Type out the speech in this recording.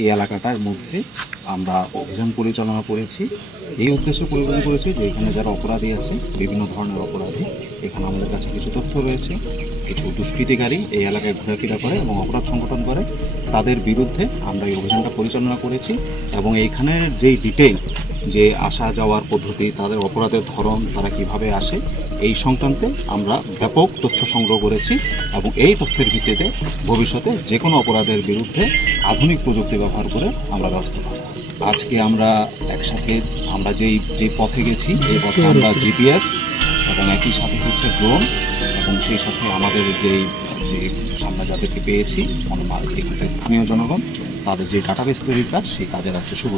এই এলাকাটার মধ্যে আমরা অভিযান পরিচালনা করেছি। এই উদ্দেশ্যে পরিচালনা করেছি যে এখানে যারা অপরাধী আছে, বিভিন্ন ধরনের অপরাধী, এখানে আমাদের কাছে কিছু তথ্য রয়েছে। কিছু দুষ্কৃতিকারী এই এলাকায় ঘোরাফেরা করে এবং অপরাধ সংগঠন করে, তাদের বিরুদ্ধে আমরা এই অভিযানটা পরিচালনা করেছি। এবং এইখানের যেই ডিটেইল, যে আসা যাওয়ার পদ্ধতি, তাদের অপরাধের ধরন, তারা কিভাবে আসে, এই সংক্রান্তে আমরা ব্যাপক তথ্য সংগ্রহ করেছি। এবং এই তথ্যের ভিত্তিতে ভবিষ্যতে যে কোনো অপরাধের বিরুদ্ধে আধুনিক প্রযুক্তি ব্যবহার করে আমরা ব্যবস্থা নেব। আজকে আমরা একসাথে আমরা যেই পথে গেছি, এই পথে আমরা জিপিএস এবং একই সাথে হচ্ছে ড্রোন, এবং সেই সাথে আমাদের যে আমরা যাদেরকে পেয়েছি এখানকার স্থানীয় জনগণ, তাদের যে ডাটাবেস তৈরির কাজ, সেই কাজের আজকে শুরু।